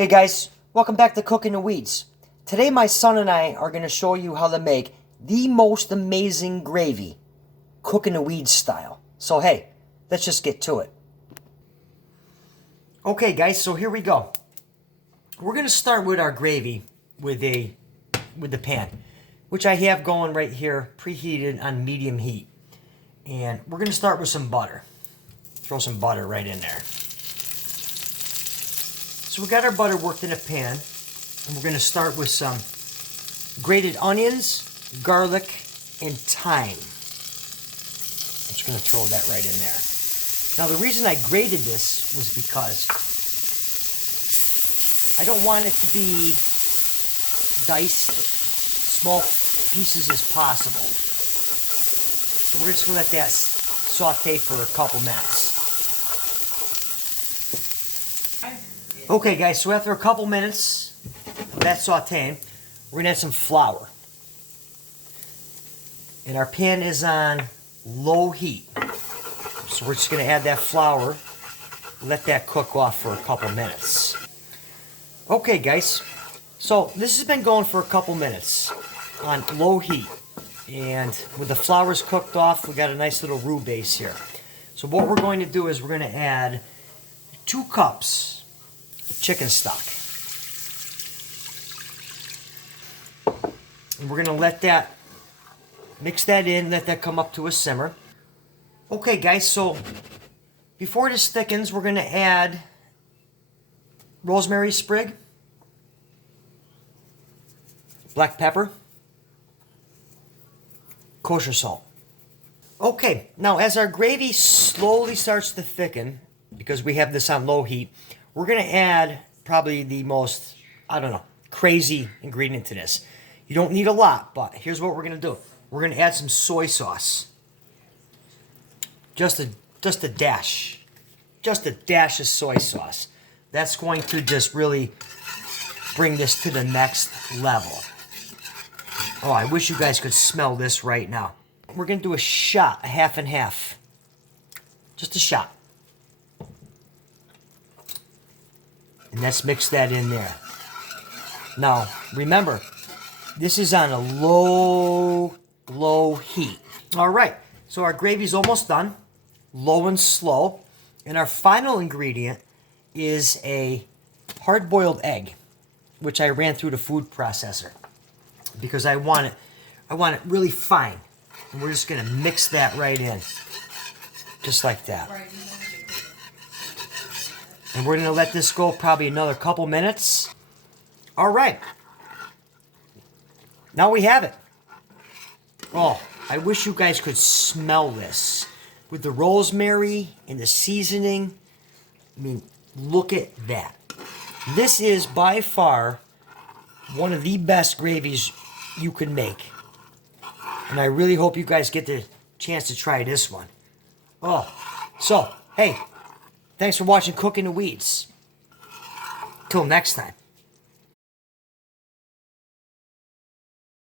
Hey guys, welcome back to Cooking the Weeds. Today my son and I are going to show you how to make the most amazing gravy, cooking the weeds style. So hey, let's just get to it. Okay guys, so here we go. We're going to start with our gravy with the pan, which I have going right here, preheated on medium heat. And we're going to start with some butter. Throw some butter right in there. So we got our butter worked in a pan, and we're going to start with some grated onions, garlic, and thyme. I'm just going to throw that right in there. Now the reason I grated this was because I don't want it to be diced, small pieces as possible. So we're just going to let that saute for a couple minutes. Okay guys, so after a couple minutes of that sauteing, we're going to add some flour. And our pan is on low heat. So we're just going to add that flour, let that cook off for a couple minutes. Okay guys, so this has been going for a couple minutes on low heat. And with the flour's cooked off, we got a nice little roux base here. So what we're going to do is we're going to add 2 cups chicken stock. And we're going to let that, mix that in, let that come up to a simmer. Okay guys, so before this thickens, we're going to add rosemary sprig, black pepper, kosher salt. Okay, now as our gravy slowly starts to thicken, because we have this on low heat, we're going to add probably the most, I don't know, crazy ingredient to this. You don't need a lot, but here's what we're going to do. We're going to add some soy sauce. Just a dash. Just a dash of soy sauce. That's going to just really bring this to the next level. Oh, I wish you guys could smell this right now. We're going to do a shot, a half and half. Just a shot. And let's mix that in there. Now, remember, this is on a low heat. All right, so our gravy's almost done. Low and slow. And our final ingredient is a hard-boiled egg, which I ran through the food processor because I want it really fine. And we're just going to mix that right in, just like that. And we're going to let this go probably another couple minutes. All right. Now we have it. Oh, I wish you guys could smell this. With the rosemary and the seasoning. I mean, look at that. This is by far one of the best gravies you can make. And I really hope you guys get the chance to try this one. Oh, so, hey. Thanks for watching Cooking the Weeds. Till next time.